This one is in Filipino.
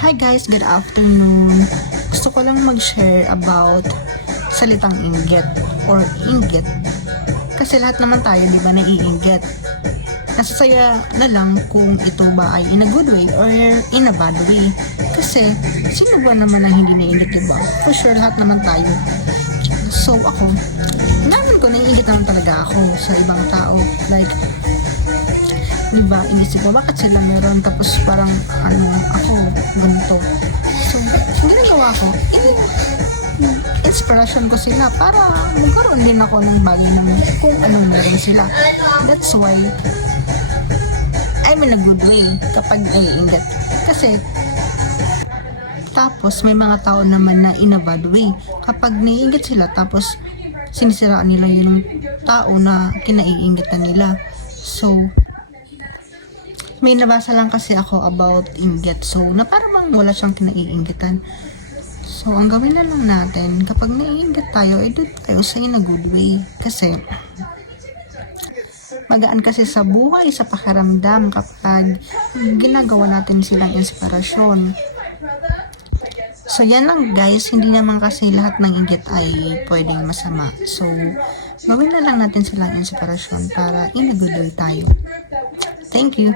Hi guys, good afternoon. Gusto ko lang mag-share about salitang inggit or inggit. Kasi lahat naman tayo, di ba, naiinggit. Nasasaya na lang kung ito ba ay in a good way or in a bad way. Kasi, sino ba naman ang hindi naiinggit, di ba? For sure, lahat naman tayo. So, ako, naman ko, naiinggit naman talaga ako sa ibang tao. Like, di ba, inisip ko, bakit sila meron, tapos parang, ako, ganito. So, ginagawa ko, inspiration ko sila para magkaroon din ako ng bagay na kung anong meron sila. That's why, I'm in a good way kapag naiinggit. Kasi, tapos, may mga tao naman na in a bad way. Kapag naiinggit sila, tapos, sinisiraan nila yung tao na kinaiinggitan nila. So, may nabasa lang kasi ako about inggit. So, na parang wala siyang kinaiinggitan. So, ang gawin na lang natin, kapag naiinggit tayo, do tayo sa in a good way. Kasi, magaan kasi sa buhay, sa pakiramdam kapag ginagawa natin silang inspirasyon. So, yan lang guys, hindi naman kasi lahat ng inggit ay pwedeng masama. So, gawin na lang natin silang inspirasyon para in a good way tayo. Thank you.